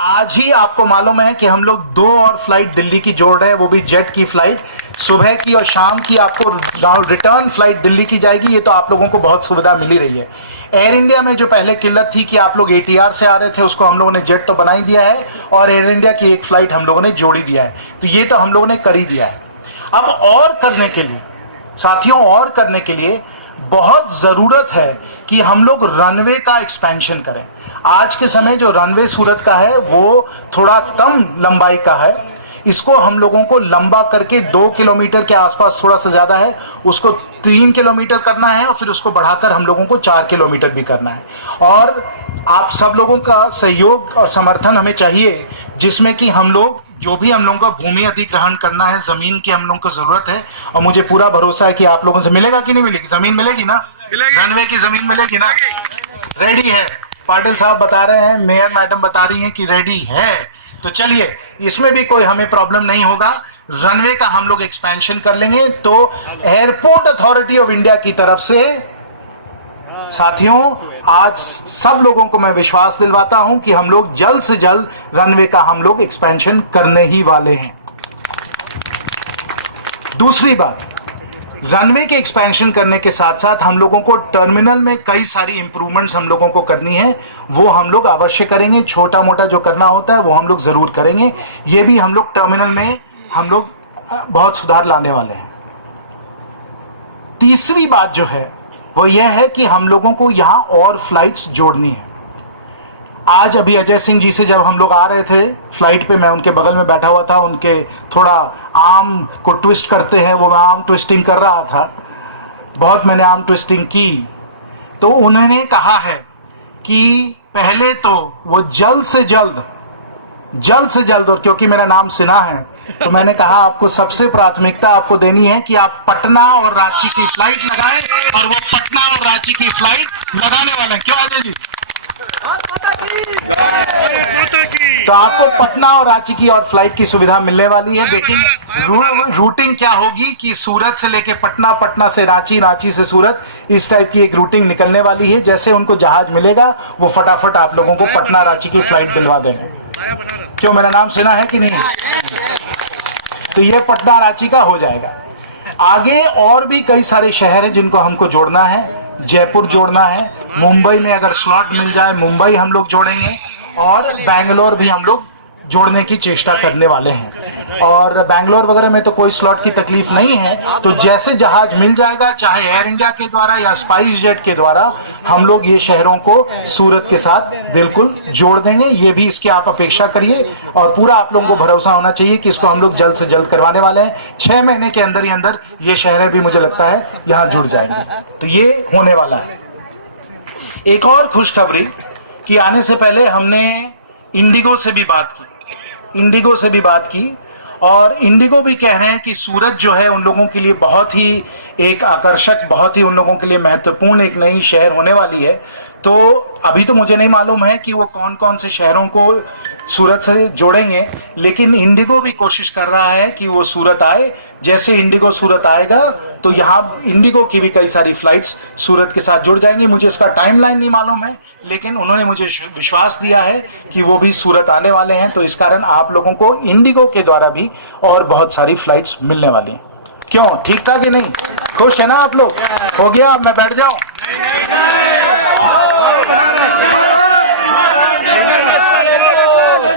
आज ही आपको मालूम है कि हम लोग 2 और फ्लाइट दिल्ली की जोड़ रहे हैं, वो भी जेट की फ्लाइट। सुबह की और शाम की आपको रिटर्न फ्लाइट दिल्ली की जाएगी। ये तो आप लोगों को बहुत सुविधा मिल ही रही है। एयर इंडिया में जो पहले किल्लत थी कि आप लोग एटीआर से आ रहे थे, उसको हम लोगों ने जेट तो बना ही दिया है और एयर इंडिया की एक फ्लाइट हम लोगों ने जोड़ी दिया है। तो ये तो हम लोगों ने कर ही दिया है। अब और करने के लिए साथियों, और करने के लिए बहुत जरूरत है कि हम लोग रनवे का एक्सपेंशन करें। आज के समय जो रनवे सूरत का है वो थोड़ा कम लंबाई का है। इसको हम लोगों को लंबा करके 2 किलोमीटर के आसपास, थोड़ा सा ज्यादा है, उसको 3 किलोमीटर करना है और फिर उसको बढ़ाकर हम लोगों को 4 किलोमीटर भी करना है। और आप सब लोगों का सहयोग और समर्थन हमें चाहिए, जिसमें कि हम लोग जो भी हम लोगों का भूमि अधिग्रहण करना है, जमीन की हम लोगों को जरूरत है। और मुझे पूरा भरोसा है कि आप लोगों से मिलेगा कि नहीं मिलेगी, जमीन मिलेगी ना, रनवे की जमीन मिलेगी ना। रेडी है, पाटिल साहब बता रहे हैं, मेयर मैडम बता रही हैं कि रेडी है। तो चलिए, इसमें भी कोई हमें प्रॉब्लम नहीं होगा। रनवे का हम लोग एक्सपेंशन कर लेंगे। तो एयरपोर्ट अथॉरिटी ऑफ इंडिया की तरफ से साथियों, आज सब लोगों को मैं विश्वास दिलवाता हूं कि हम लोग जल्द से जल्द रनवे का हम लोग एक्सपेंशन करने ही वाले हैं। दूसरी बात, रनवे के एक्सपेंशन करने के साथ साथ हम लोगों को टर्मिनल में कई सारी इंप्रूवमेंट्स हम लोगों को करनी है। वो हम लोग अवश्य करेंगे। छोटा मोटा जो करना होता है वो हम लोग जरूर करेंगे। ये भी हम लोग टर्मिनल में हम लोग बहुत सुधार लाने वाले हैं। तीसरी बात जो है वो यह है कि हम लोगों को यहां और फ्लाइट्स जोड़नी है। आज अभी अजय सिंह जी से जब हम लोग आ रहे थे फ्लाइट पे, मैं उनके बगल में बैठा हुआ था। उनके थोड़ा आर्म को ट्विस्ट करते हैं, वो मैं आर्म ट्विस्टिंग कर रहा था। बहुत मैंने आर्म ट्विस्टिंग की। तो उन्होंने कहा है कि पहले तो वो जल्द से जल्द, और क्योंकि मेरा नाम सिन्हा है तो मैंने कहा आपको सबसे प्राथमिकता आपको देनी है कि आप पटना और रांची की फ्लाइट लगाएं। और वो पटना और रांची की फ्लाइट लगाने वाले हैं। क्यों अजय जी? तो आपको पटना और रांची की और फ्लाइट की सुविधा मिलने वाली है। देखिए रूटिंग क्या होगी कि सूरत से लेके पटना, पटना से रांची, रांची से सूरत, इस टाइप की एक रूटिंग निकलने वाली है। जैसे उनको जहाज मिलेगा वो फटाफट आप लोगों को पटना रांची की फ्लाइट दिलवा देंगे। क्यों, मेरा नाम सुना है कि नहीं? तो ये पटना रांची का हो जाएगा। आगे और भी कई सारे शहर हैं जिनको हमको जोड़ना है। जयपुर जोड़ना है, मुंबई में अगर स्लॉट मिल जाए मुंबई हम लोग जोड़ेंगे, और बैंगलोर भी हम लोग जोड़ने की चेष्टा करने वाले हैं। और बैंगलोर वगैरह में तो कोई स्लॉट की तकलीफ नहीं है। तो जैसे जहाज मिल जाएगा, चाहे एयर इंडिया के द्वारा या स्पाइस जेट के द्वारा, हम लोग ये शहरों को सूरत के साथ बिल्कुल जोड़ देंगे। ये भी इसकी आप अपेक्षा करिए और पूरा आप लोगों को भरोसा होना चाहिए कि इसको हम लोग जल्द से जल्द करवाने वाले हैं। 6 महीने के अंदर ही अंदर ये शहरें भी मुझे लगता है यहाँ जुड़ जाएंगे। तो ये होने वाला है। एक और खुशखबरी कि आने से पहले हमने इंडिगो से भी बात की, और इंडिगो भी कह रहे हैं कि सूरत जो है उन लोगों के लिए बहुत ही एक आकर्षक, बहुत ही उन लोगों के लिए महत्वपूर्ण एक नई शहर होने वाली है। तो अभी तो मुझे नहीं मालूम है कि वो कौन कौन से शहरों को सूरत से जोड़ेंगे, लेकिन इंडिगो भी कोशिश कर रहा है कि वो सूरत आए। जैसे इंडिगो सूरत आएगा तो यहाँ इंडिगो की भी कई सारी फ्लाइट्स सूरत के साथ जुड़ जाएंगी। मुझे इसका टाइमलाइन नहीं मालूम है, लेकिन उन्होंने मुझे विश्वास दिया है कि वो भी सूरत आने वाले हैं। तो इस कारण आप लोगों को इंडिगो के द्वारा भी और बहुत सारी फ्लाइट्स मिलने वाली हैं। क्यों, ठीक था कि नहीं? खुश है ना आप लोग? हो गया, अब मैं बैठ जाऊं?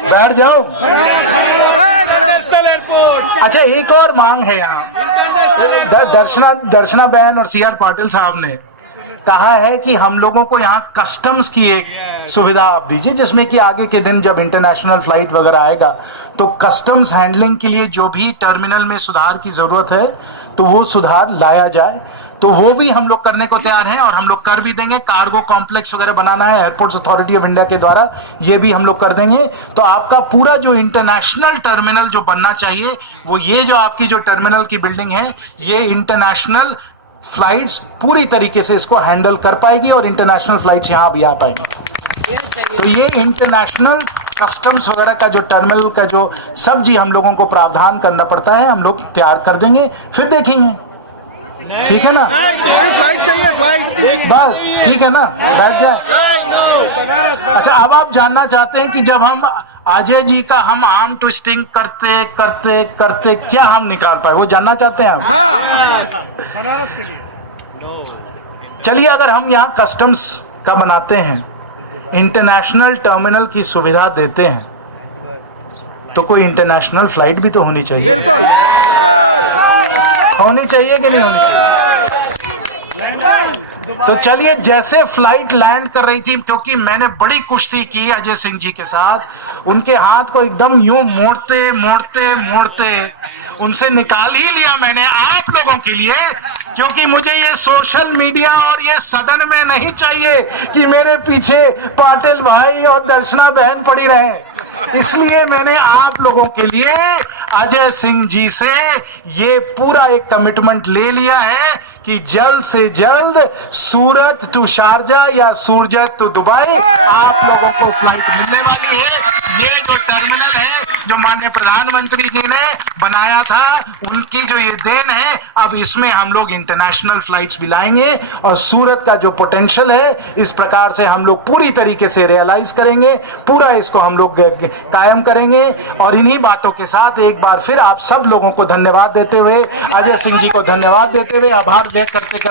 बैठ जाओ। अच्छा, एक और मांग है यहाँ। दर्शना बहन और सीआर पाटिल साहब ने कहा है कि हम लोगों को यहाँ कस्टम्स की एक सुविधा आप दीजिए, जिसमें कि आगे के दिन जब इंटरनेशनल फ्लाइट वगैरह आएगा तो कस्टम्स हैंडलिंग के लिए जो भी टर्मिनल में सुधार की जरूरत है तो वो सुधार लाया जाए। तो वो भी हम लोग करने को तैयार हैं और हम लोग कर भी देंगे। कार्गो कॉम्प्लेक्स वगैरह बनाना है एयरपोर्ट्स अथॉरिटी ऑफ इंडिया के द्वारा, ये भी हम लोग कर देंगे। तो आपका पूरा जो इंटरनेशनल टर्मिनल जो बनना चाहिए, वो ये जो आपकी जो टर्मिनल की बिल्डिंग है, ये इंटरनेशनल फ्लाइट्स पूरी तरीके से इसको हैंडल कर पाएगी और इंटरनेशनल फ्लाइट्स यहाँ भी आ पाएंगी। तो ये इंटरनेशनल कस्टम्स वगैरह का जो टर्मिनल का जो सब जी हम लोगों को प्रावधान करना पड़ता है, हम लोग तैयार कर देंगे, फिर देखेंगे। ठीक है ना? बस ठीक है ना, बैठ जाए। अच्छा, अब आप जानना चाहते हैं कि जब हम अजय जी का हम आर्म ट्विस्टिंग करते करते करते क्या हम निकाल पाए, वो जानना चाहते हैं आप? चलिए, अगर हम यहाँ कस्टम्स का बनाते हैं, इंटरनेशनल टर्मिनल की सुविधा देते हैं, तो कोई इंटरनेशनल फ्लाइट भी तो होनी चाहिए। होनी चाहिए कि नहीं होनी चाहिए? तो चलिए, जैसे फ्लाइट लैंड कर रही थी, क्योंकि मैंने बड़ी कुश्ती की अजय सिंह जी के साथ, उनके हाथ को एकदम यूं मोड़ते मोड़ते मोड़ते उनसे निकाल ही लिया मैंने आप लोगों के लिए, क्योंकि मुझे ये सोशल मीडिया और ये सदन में नहीं चाहिए कि मेरे पीछे पाटिल भाई और दर्शना बहन पड़ी रहे। इसलिए मैंने आप लोगों के लिए अजय सिंह जी से ये पूरा एक कमिटमेंट ले लिया है कि जल्द से जल्द सूरत टू शारजा या सूरजत टू दुबई आप लोगों को फ्लाइट मिलने वाली है। ये जो टर्मिनल है, जो माननीय प्रधानमंत्री जी ने बनाया था, उनकी जो ये देन है, अब इसमें हम लोग इंटरनेशनल फ्लाइट्स भी लाएंगे और सूरत का जो पोटेंशियल है, इस प्रकार से हम लोग पूरी तरीके से रियलाइज करेंगे, पूरा इसको हम लोग कायम करेंगे। और इन्हीं बातों के साथ एक बार फिर आप सब लोगों को धन्यवाद देते हुए, अजय सिंह जी को धन्यवाद देते हुए, आभार व्यक्त करते करते